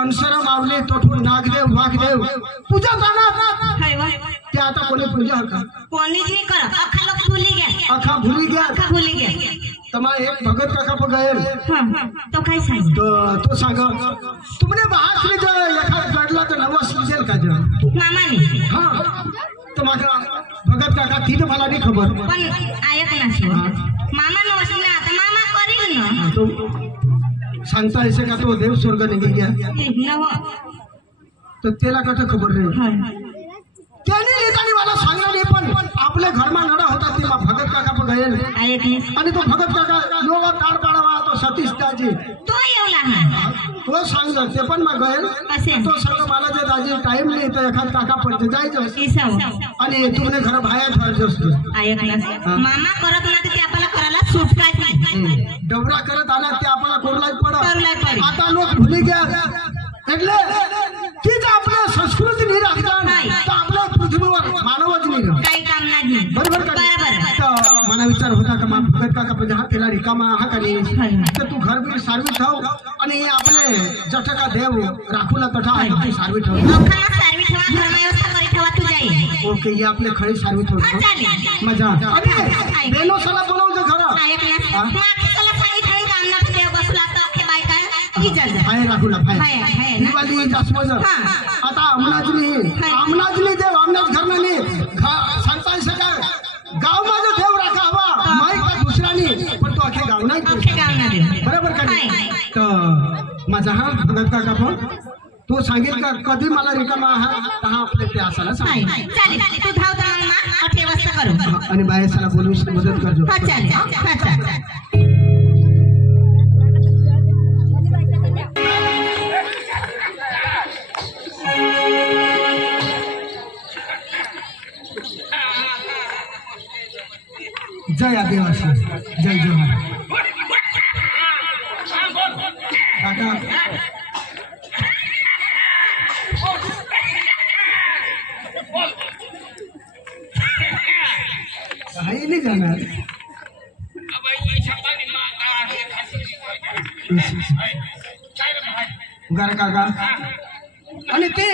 कंसरा मावले तोठून नागदेव वाघदेव पूजा जाणार ते आता कोणी पूजा का कोणी नहीं कर अखा लोग भूली गया तमा एक भगत काका पर गए तो काय सांग तो सांग तुमने बाहर से जो एखा गडला तो नवस लिजेल का जो मामा ने हां तो माझा भगत काका ती तो मला नहीं खबर पण आयक ना सो मामा नो वसना आता मामा करील ना तो सांगता ऐसे का तो देव स्वर्ग निघी गया नव तो त्याला कसं खबर नाही त्याने येतानी मला सांगला नाही पण आपल्या घरमा नडा होता ते भगत काका पर गए आणि तो भगत काका लोग ताड पाडवा तो सतीश दाजी तो येवला तो सांग ते पण मग गए तो सांग मला जे दाजी टाइम नाही तर एखाद काका पडते जायचं आणि तुमने घर बाहेर ठेवायचं असतं ऐकला मामा करत ना ते आपल्याला करायला सूट काय नाही डबरा करत आला ते आपल्याला कोरलाय पड आता लोक भुली गया એટલે तीच आपल्या संस्कृती नाही राखतात तर आपल्या पृथ्वीवर मानवच नाही काही काम नाही बरोबर का तर मला विचार होता का मा भगत काका पण हा केला रिकामा हा का नाही तर तू घर बीर सारवी ठेव आणि आपले जठका देव राखूला तठा आहे तू सारवी ठेव लोकांना सारवी ठेवा धर्म व्यवस्था करी ठेवा तू जाई ओके ये आपले खळी सारवी ठेव मजा आणि बेनोसाला बोलवतो घर ऐकला माखीला पाणी ठेवी कामना देव बसला तर अखे बायका की जाजा पाय राखूला पाय दिवाळी जास्मज आता आमनाजनी देव आमनाज घरनानी सांगताय सगळं गाव माझं देव राखा हवा माई का दुसऱ्यानी पण तो अखे गाव नाही बरोबर का तर माझा हा भगत काका पण तो सांगेल का कधी मला रिकामा हा आपल्या ते असायला सांग चालेल तू धाव धाव ना अठे वाजता करू आणि बायसाला बोलून मदत करजो चालेल जय आदिवासी जय जोहार काका काही नाही जाणार घर काका आणि ते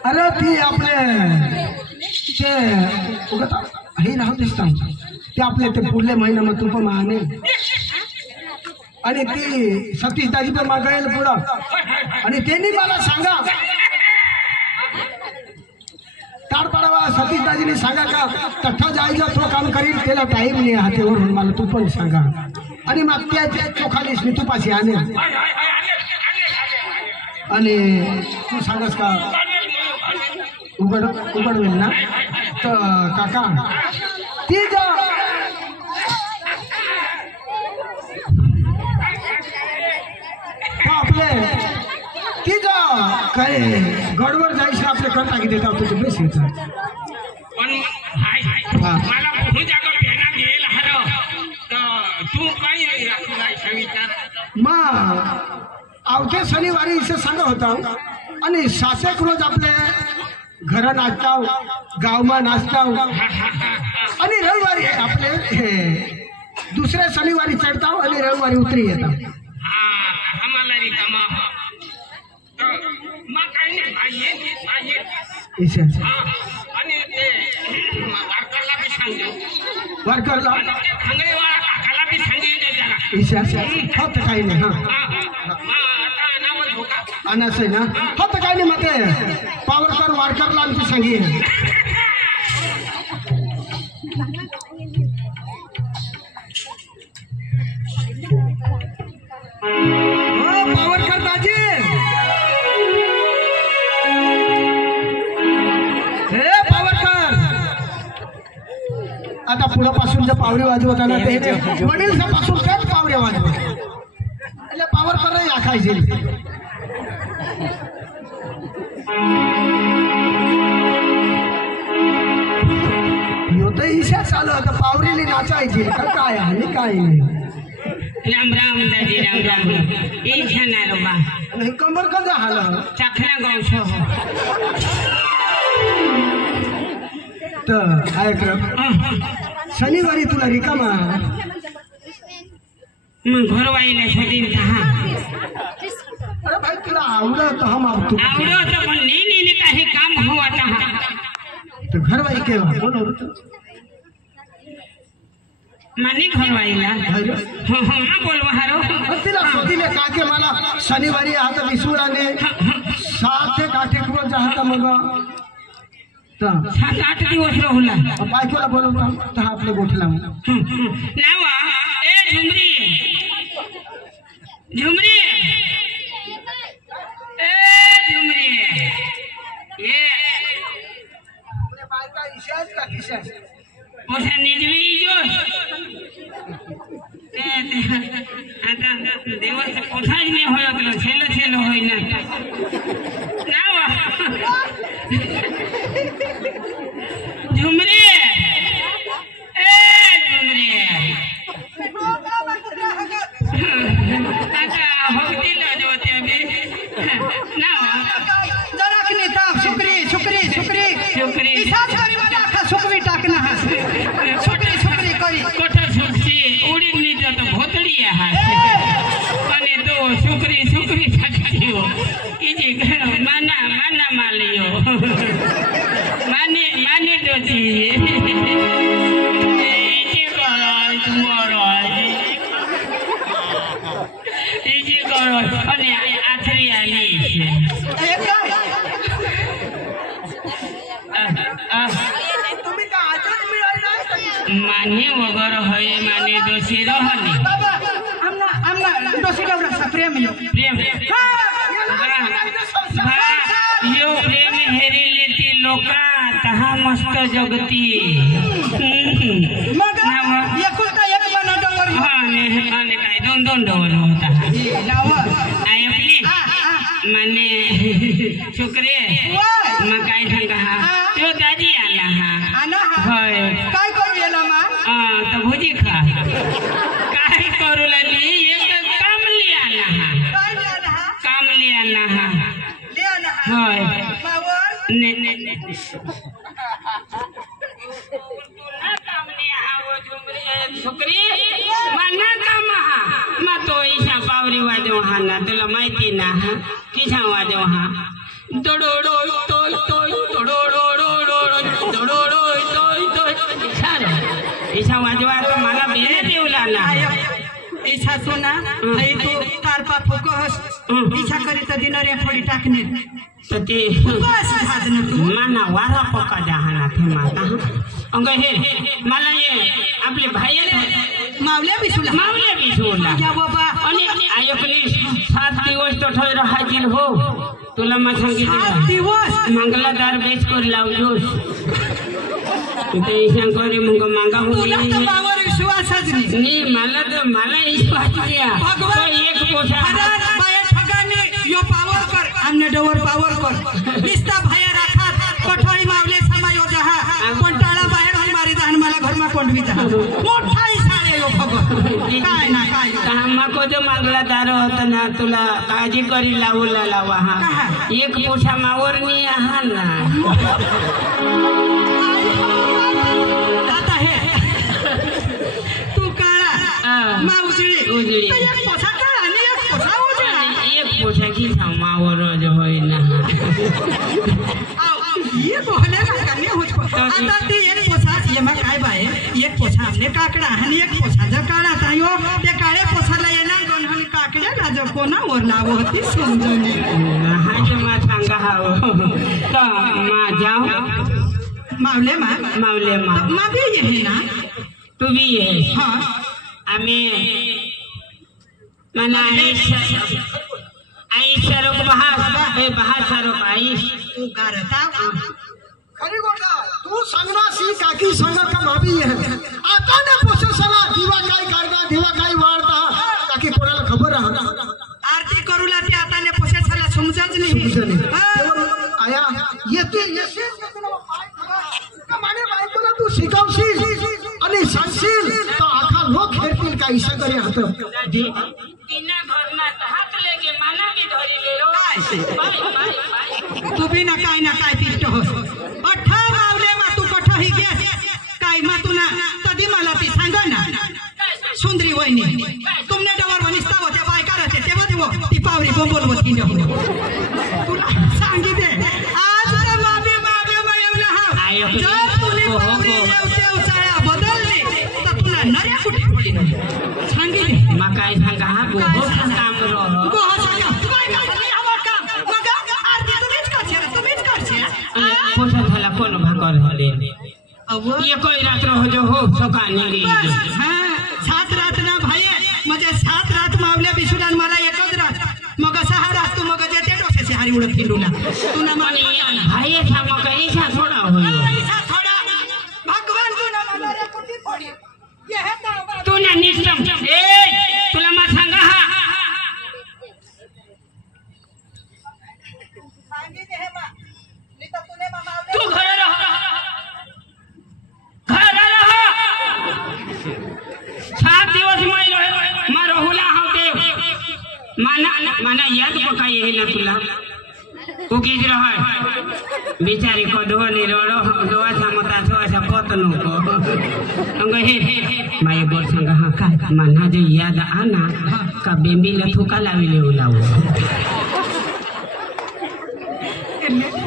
अरे ती आपले ते हे राहू दिसतात ते आपले ते पुढल्या महिन्यामध्ये तू पण महाने आणि ती सतीश दाजी पण मागायला पुढं आणि त्यांनी मला सांगा ताड पाडावा सतीश दाजीने सांगा का तठा जायचं तो काम करील त्याला टाईम नाही हातेवरून मला तू पण सांगा आणि मग त्या चोखालीस मी तुपाशी आणे आणि तू सांगस का उघड होईल ना तर काका ती जा आपले ती जा काय गडवर जायचं आपले कर टाकी देता तुझे बेस येत मग अवघ्या शनिवारी इथे सांगा होता आणि शासक रोज आपले घर नाचताव गावमा नाचताव आणि रविवारी आपले दुसऱ्या शनिवारी चढताव आणि रविवारी उतरी येतात वारकरला फक्त काही नाही हा अनास आहे ना फक्त काही नाही मग पावरकर वारकरला आमची सांगी पावरकर दाजी हे पावरकर आता पुढापासून जर पावरे वाजवत ना ते वडील पासून त्याच पावरे वाजवत એટલે पावरकर आखायचे ईशा चालू आता पावरीली नाचायची का काय आणि काय राम राम दादी राम राम ईशा नारोबा नाही कंबर कदा हाल चखना गाव छो तर ऐक शनिवारी तुला रिकामा मग घरवाईला शोधीन कहा अरे भाई तुला आवडत हम आप तू आवडत पण नेहमी काही काम हो आता तो घरवाई के बोलो माने घरवाईला हो हो बोलवा हारो तिला शोधीले काके मला शनिवारी आता विसुराने साथे काठे को जाता मग 7-8 दिवस राहुला बायकोला बोलवतो तर आपले गोठला नावा ए झुमरी झुमरी ए झुमरी ये अपने बायका इशाज का किशा ओसा निजवी जो आता देवाचा कोठाच नाही होयकलो छेल होईना नावा झुमरी ए झुमरी आता होती लाजवते अबे नावा जराकने ताप शुक्री इसाच करी मला का सुकवी टाकना हा शुक्री करी कोठा सुची उडी नीच तो भोतडी हा आणि तो शुक्री टाकतियो इजे माना मालियो माने दोची इजे करो आणि आथरी आली तुम्ही का आजच मिळाला माने वगैरे होय माने दोषी रहली आमना दोषी डवरा प्रेम यो यो प्रेम हेरी लेती लोका तहा मस्त जगती मग एकुलता एक बना डवर आणि काय दोन डोर होता नाव आयपली माने शुक्रे मग काय सांगा हा तो दादी आला हा आना होय काय करू येला मा तर भुजी खा काय करू लागली एक कामली आला हा काय लियाला हा कामली आला हा लियाला हा होय मावर ने शुक्री मना काम हा मग तो ईशा पावरी वाजव हा ना तुला माहिती ना हा किशा वाजव हा दोडोडो तोय तोय दोडोडो दोडोडो तोय ईशा वाजवा तो मला बेरे देवला ना इच्छा सुना आई तू तारपा फुकस इच्छा करी तर दिनरे थोडी टाकणे तर ते बस भाजन तू माना वारा पका जहाना थे माता अंग हे मला ये आपले भाई मावल्या बिसुला मावले भी सोडला या बाबा आणि आयकली 7 दिवस तो ठेव राहायची हो तुला मग 7 सांगितलं दिवस मंगलादार बेच कर लावजोस ते शंकरी मग मांगा तुला तर होई मावर विश्वासच नाही नी मला विश्वास नाही भगवान तो एक पोषा हरार बाया ठगाने यो पावर कर आमने डवर पावर कर निस्ता भाया राखात कठोरी मावले समायो जहा कोंटाळा बाहेर होई मारी दहन मला घर मा कोंडवी जा मोठा इशाळे यो भगवान काय ना काय कामाको जो मंगलादार होता ना तुला काळजी करी लावला लावा हा एक पोषा मावर नी आहा ना आता हे तू काळा मा उजळी एक पोछा काळा आणि एक पोछा उजळा एक पोषा की मावर जो होई ना ये बोले करने होत आता ते एक पोछा ये मा काय बाय एक पोछा हमने काकडा आणि एक पोछा जर काळा तायो ते काळे पोछाला येणार दोन हनी काकड्या ना जो कोणा वर लाव होती समजून हा जे मा सांगा हाव तर मा जाओ मावले मा भी ये है ना तू भी ये हां आम्ही मना आई सरोक बहा सरोक आई तू गारता खरी गोटा तू सांगना सी काकी सांगा का भाभी है आता ने पोषसला दिवा काय वाढता काकी कोणाला खबर राहता आरती करूला ते आता ने पोषाला समजच नाही आया येते माने बायकोला तू शिकवशील आणि सांगशील तर आखा लोक खेळतील का इशा करे हात बिना घरना हात लेके माना भी धरी ले रो तू भी ना काय पिष्ट हो अठा मावले मा तू कठ ही गेस काय मा तू ना कधी मला ती सांगा ना सुंदरी वहिनी तुमने वो ती पावरी बोलवत की नको तुला सांगितले आज तर मागे वयवला हा जर तुने पावरी देवते उचाया बदलली तर तुला नऱ्या कुठे पडी सांगितले मा काय सांगा हा गोहो काम रो गोहा सांगा काय आवर काम मग आरती तुम्हीच करशे कोसा झाला कोण भाकर झाले अव ये कोई रात्र हो जो हो सकाळी गेली हां 7 रात ना भाई म्हणजे 7 रात मावल्या बिसुरान मला एकच रात मग 6 रात तू मग जेते डोक्याची हारी उडत फिंडूला तुला आणि भाई सांग काही सा थोडा होईल पैसा थोडा भगवान तुला मला रे कुठे पडी ये हे दाव तू ना निष्ठम ए तुला मा सांगा हा सांगितले हे मा मी तर तुने मामा तू घर रह 7 दिवस मा रहुला होते माना याद पकाई है ना तुला उगीज रह बिचारी को ढोली रोडो दोआ समता छो ऐसा पतनो को अंग हे माय बोल संग हा का माना जो याद आना का बेंबी लथुका लाविले उलाव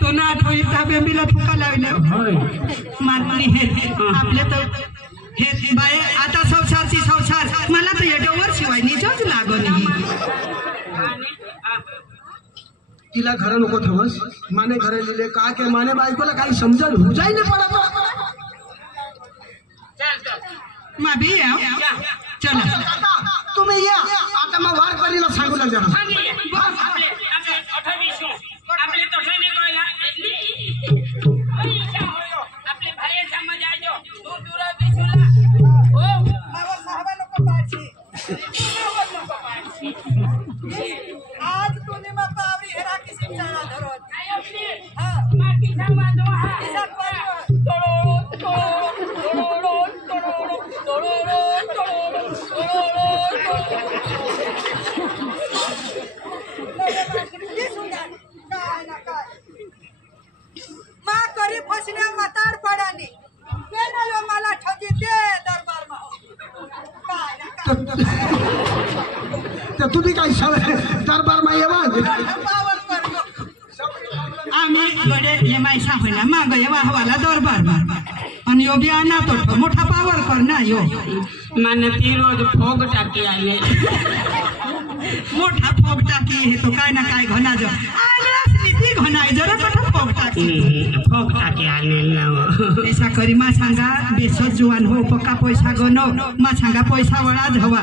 तो ना आठवणी त्या बेंबीला फुका लावले होय मानली हे आपले तर हे बाय आता संसार मला तर एडोवर शिवाय निजच लागो नाही तिला घर नको ठेवस माने घरे लिहिले का के माने बायकोला काही समजल हो जाई नाही पडत मा बी चला तुम्ही या आता मग वार करीला सांगू लागला आपले तो ठेने कोयला आपले भाई समझ आजो दूर बिछुला ओ बाबा साहब लोक पाची आज तूने मा पावरी हेरा किसी चारा धरत हां माटी समझो हा किसा पालो मा करी फसण्या मतार पडानी केलो मला ठगी दे दरबार मा काय तर तुम्ही काय दरबार मा येवा पावर कर आम्ही गडे ये माय सापडला माग येवा हवाला दरबार मा आणि यो बी आणा तो मोठा पावर कर ना यो माने ती रोज फोग टाकी आले मोठा फोग टाकी हे तो काय ना काय घना जो आगलास नीती घनाय जरा मोठा फोग टाकी आले ना पैसा करी मा सांगा बेसत जुवान हो पक्का पैसा गनो मा सांगा पैसा वळाच हवा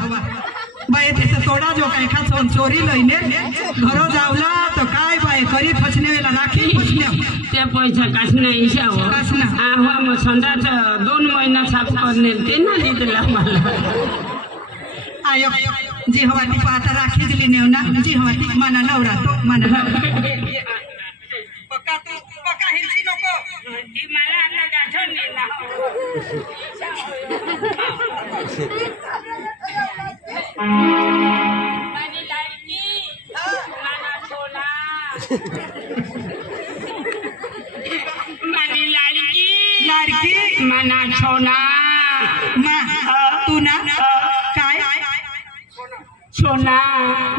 बाय ते तोडा जो काय खा चोरी लईने घरो जावला तो काय बाय करी फसने वेला राखी फसने ते पैसा कसना हिशा हो कसना आहो मग संडाच 2 महिना साफ करणे ते ना दिला मला आयो जी हवा ती पाता राखी दिली नेव ना जी हवा ती माना नवरा तो माना पक्का हिलची नको ती मला आता गाठून दिला मानी लाडकी माना सोना मानी लाडकी माना सोना मा तू ना काय सोना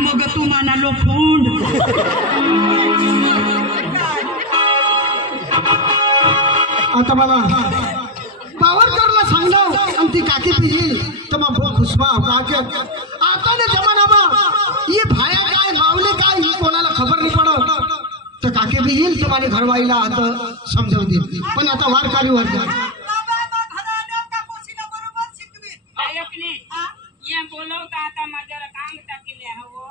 मग तू माना लोखंड आता मला पावर करला सांगला आणि ती काकी पिजी तर मग खुशमा काके आता ने जमाना बा ये भाया काय मावले काय ही कोणाला खबर नाही पडत तर काके बी येईल तुम्हाला घरवाईला आता समजावून देईल पण आता वारकारी वर ये बोलवता आता माझ्याला काम टाकले हवं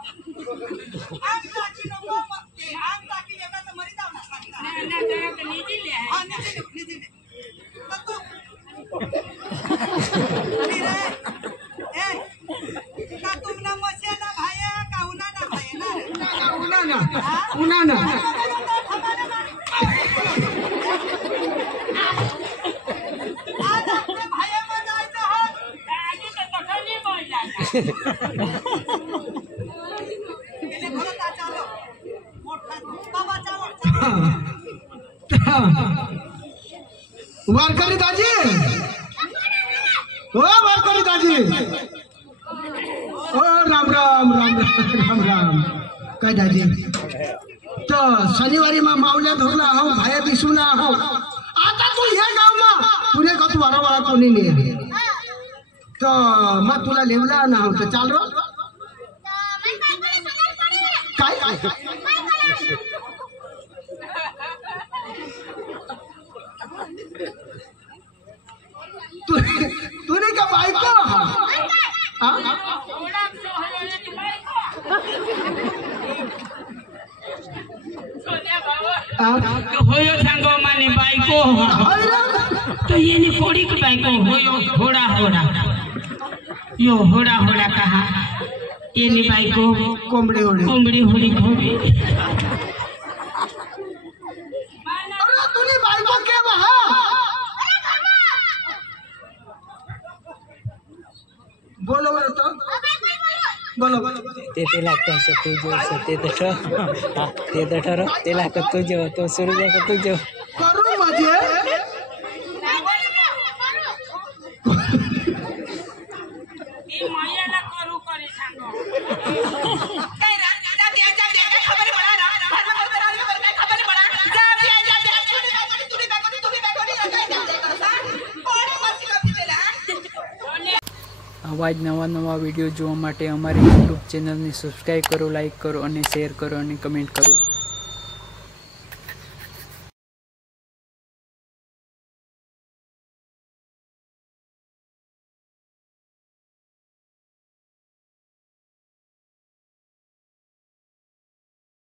उन्हाना वारकरी दाजी ओ वारकरी दाजी ओ राम राम राम राम राम राम काय दाजी तो शनिवारी मा मावल्या धरला हो भाया दिसून हो आता तू हे गाव मा पुरे का तू वारा कोणी नाही तो मग तुला लेवला ना हो तर चाल रो काय तूने का बायको होयो सांगो माने बायको तो ये नी कोड़ी की बायको होयो होड़ा होड़ा यो होड़ा होड़ा कहा ये नी बायको कोंबडी होडी कोंबडी होड़ी होड़ी अरे तूने बायको के बहा बोलो बोलो तो बोलो ते लागतं असं तुझं ते ठरव ते लागतं तुझं तो सुरू द्या का तुझं करू म्हणजे ई मायाला करू करे सांगो આવા જ નવા વિડીયો જોવા માટે અમારી યુટ્યુબ ચેનલને સબસ્ક્રાઈબ કરો, લાઈક કરો અને શેર કરો અને કમેન્ટ કરો.